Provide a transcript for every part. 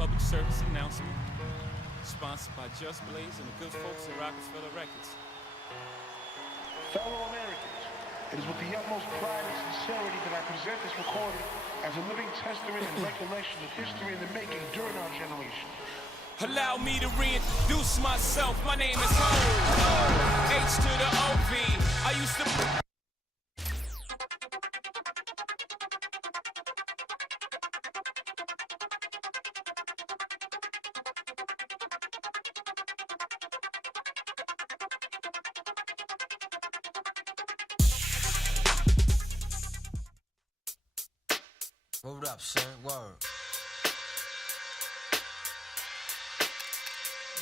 public service announcement, sponsored by Just Blaze and the good folks at Rockefeller Records. Fellow Americans, it is with the utmost pride and sincerity that I present this recording as a living testament and recollection of history in the making during our generation. Allow me to reintroduce myself. My name is Ho. H to the OV. I used to... Word up, son. Word.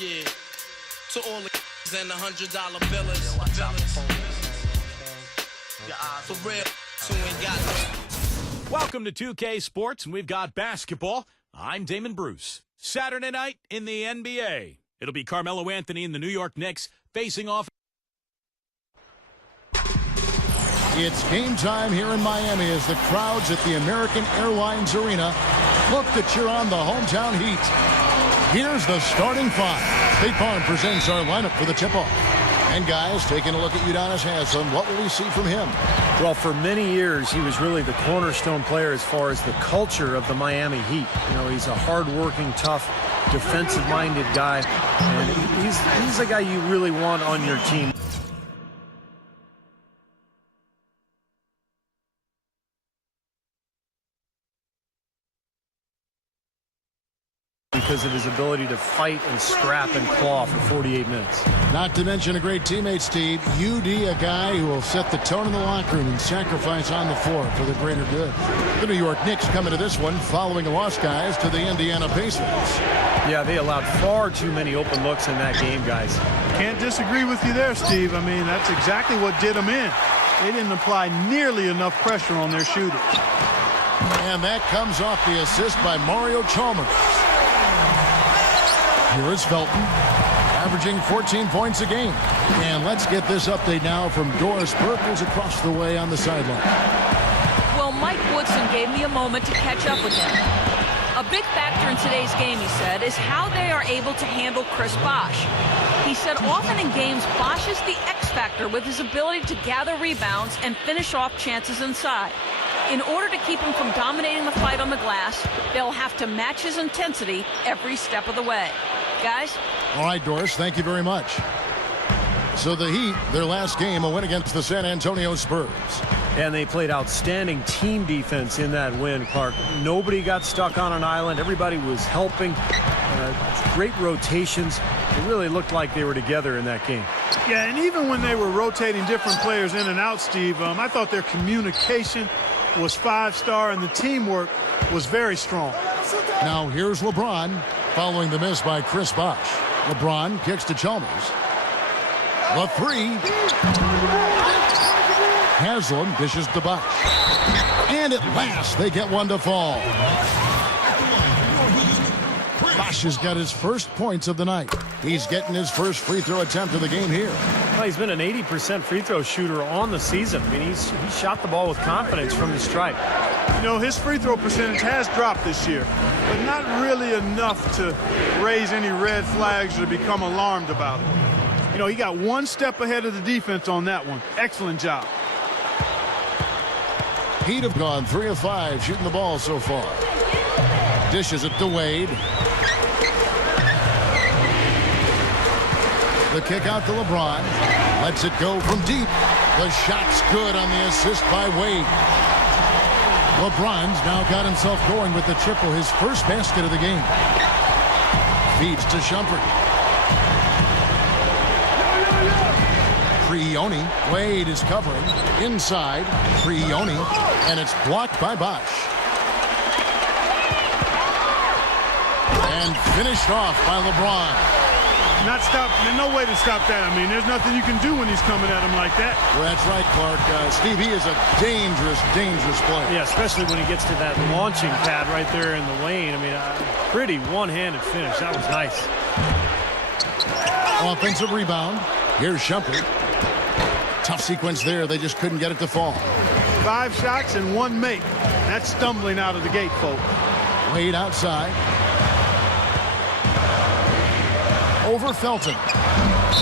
Yeah. To all the and the $100 billers. For real, who ain't got no. Welcome to 2K Sports, and we've got basketball. I'm Damon Bruce. Saturday night in the NBA. It'll be Carmelo Anthony and the New York Knicks facing off. It's game time here in Miami as the crowds at the American Airlines Arena look to cheer on the hometown Heat. Here's the starting five. State Farm presents our lineup for the tip-off. And guys, taking a look at Udonis Haslem, what will we see from him? Well, for many years, he was really the cornerstone player as far as the culture of the Miami Heat. You know, he's a hard-working, tough, defensive-minded guy, and he's a guy you really want on your team. Because of his ability to fight and scrap and claw for 48 minutes. Not to mention a great teammate, Steve. UD, a guy who will set the tone in the locker room and sacrifice on the floor for the greater good. The New York Knicks come into this one following a loss, guys, to the Indiana Pacers. Yeah, they allowed far too many open looks in that game, guys. Can't disagree with you there, Steve. I mean, that's exactly what did them in. They didn't apply nearly enough pressure on their shooters. And that comes off the assist by Mario Chalmers. Here is Felton, averaging 14 points a game. And let's get this update now from Doris Burke, who's across the way on the sideline. Well, Mike Woodson gave me a moment to catch up with him. A big factor in today's game, he said, is how they are able to handle Chris Bosh. He said often in games, Bosh is the X factor with his ability to gather rebounds and finish off chances inside. In order to keep him from dominating the fight on the glass, they'll have to match his intensity every step of the way. Guys? All right, Doris, thank you very much. So the Heat, their last game, a win against the San Antonio Spurs. And they played outstanding team defense in that win, Clark. Nobody got stuck on an island. Everybody was helping. Great rotations. It really looked like they were together in that game. Yeah, and even when they were rotating different players in and out, Steve, I thought their communication was five-star and the teamwork was very strong. Now here's LeBron following the miss by Chris Bosh. LeBron kicks to Chalmers. The three. Haslem dishes to Bosh. And at last they get one to fall. Bosh has got his first points of the night. He's getting his first free throw attempt of the game here. Well, he's been an 80% free throw shooter on the season. I mean, he shot the ball with confidence from the stripe. You know, his free throw percentage has dropped this year, but not really enough to raise any red flags or to become alarmed about it. You know, he got one step ahead of the defense on that one. Excellent job. Heat have gone 3 of 5 shooting the ball so far. Dishes it to Wade. The kick out to LeBron. Lets it go from deep. The shot's good on the assist by Wade. LeBron's now got himself going with the triple, his first basket of the game. Feeds to Shumpert. Prioni. Wade is covering. Inside. Prioni. And it's blocked by Bosh. And finished off by LeBron. Not stop. There's no way to stop that. I mean, there's nothing you can do when he's coming at him like that. Well, that's right, Clark. Steve, he is a dangerous, dangerous player. Yeah, especially when he gets to that launching pad right there in the lane. I mean, pretty one-handed finish. That was nice. Offensive rebound. Here's Shumpert. Tough sequence there. They just couldn't get it to fall. 5 shots and 1 make. That's stumbling out of the gate, folks. Wade outside. over Felton.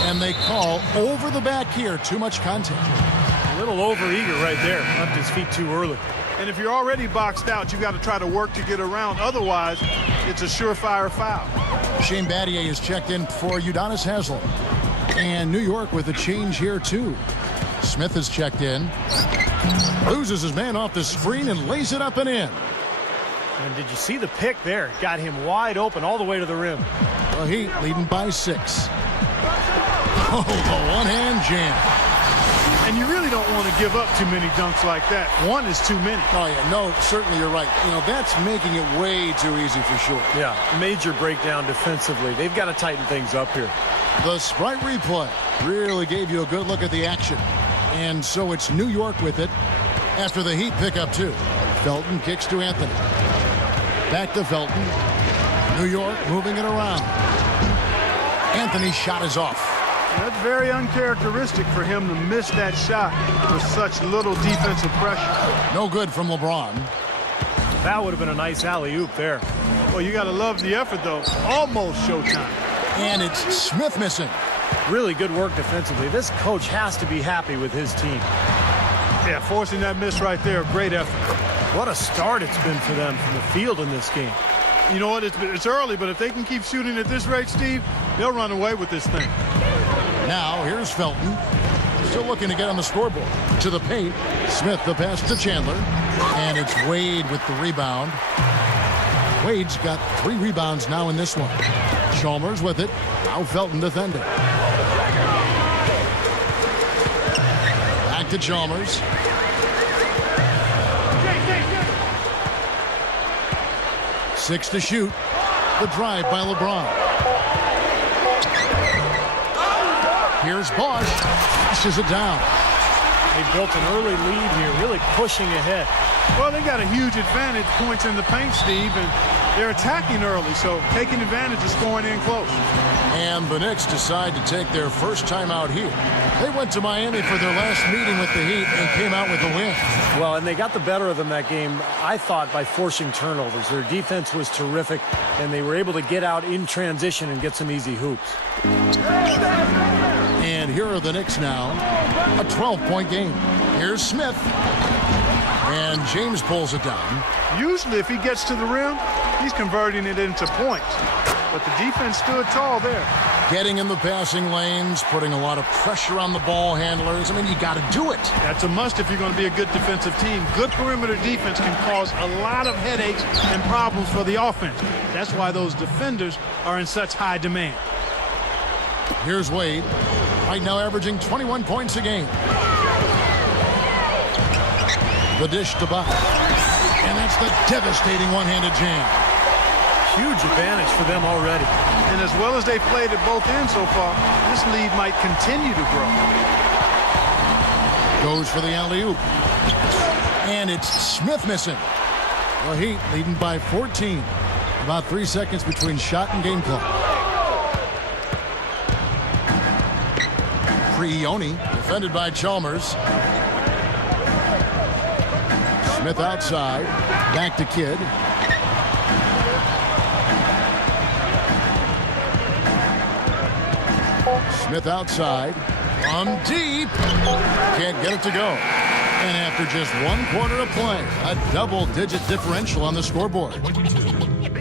And they call over the back here. Too much contact. A little over-eager right there. Left his feet too early. And if you're already boxed out, you've got to try to work to get around. Otherwise, it's a surefire foul. Shane Battier is checked in for Udonis Haslem. And New York with a change here, too. Smith is checked in. Loses his man off the screen and lays it up and in. And did you see the pick there? Got him wide open all the way to the rim. The Heat leading by 6. Oh, the one-hand jam. And you really don't want to give up too many dunks like that. One is too many. Oh, yeah, no, certainly you're right. You know, that's making it way too easy for sure. Yeah, major breakdown defensively. They've got to tighten things up here. The Sprite replay really gave you a good look at the action. And so it's New York with it after the Heat pick up 2. Felton kicks to Anthony. Back to Felton. New York moving it around. Anthony's shot is off. That's very uncharacteristic for him to miss that shot with such little defensive pressure. No good from LeBron. That would have been a nice alley-oop there. Well, you got to love the effort, though. Almost showtime. And it's Smith missing. Really good work defensively. This coach has to be happy with his team. Yeah, forcing that miss right there, great effort. What a start it's been for them from the field in this game. You know what, it's early, but if they can keep shooting at this rate, Steve, they'll run away with this thing. Now, here's Felton. Still looking to get on the scoreboard. To the paint. Smith the pass to Chandler. And it's Wade with the rebound. Wade's got 3 rebounds now in this one. Chalmers with it. Now Felton defending. Back to Chalmers. Six to shoot. The drive by LeBron. Here's Bosch. Pushes it down. They built an early lead here, really pushing ahead. Well, they got a huge advantage, points in the paint, Steve, and they're attacking early, so taking advantage of scoring in close. And the Knicks decide to take their first time out here. They went to Miami for their last meeting with the Heat and came out with a win. Well, and they got the better of them that game, I thought, by forcing turnovers. Their defense was terrific, and they were able to get out in transition and get some easy hoops. And here are the Knicks now. A 12-point game. Here's Smith. And James pulls it down. Usually, if he gets to the rim, he's converting it into points. But the defense stood tall there. Getting in the passing lanes, putting a lot of pressure on the ball handlers. I mean, you got to do it. That's a must if you're going to be a good defensive team. Good perimeter defense can cause a lot of headaches and problems for the offense. That's why those defenders are in such high demand. Here's Wade. Right now averaging 21 points a game. The dish to Buck. And that's the devastating one-handed jam. Huge advantage for them already. And as well as they played at both ends so far, this lead might continue to grow. Goes for the alley-oop. And it's Smith missing. The Heat leading by 14. About 3 seconds between shot and game clock. Prioni, defended by Chalmers. Smith outside. Back to Kidd. Smith outside. From deep. Can't get it to go. And after just 1 quarter of play, a double-digit differential on the scoreboard.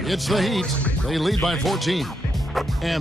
It's the Heat. They lead by 14. And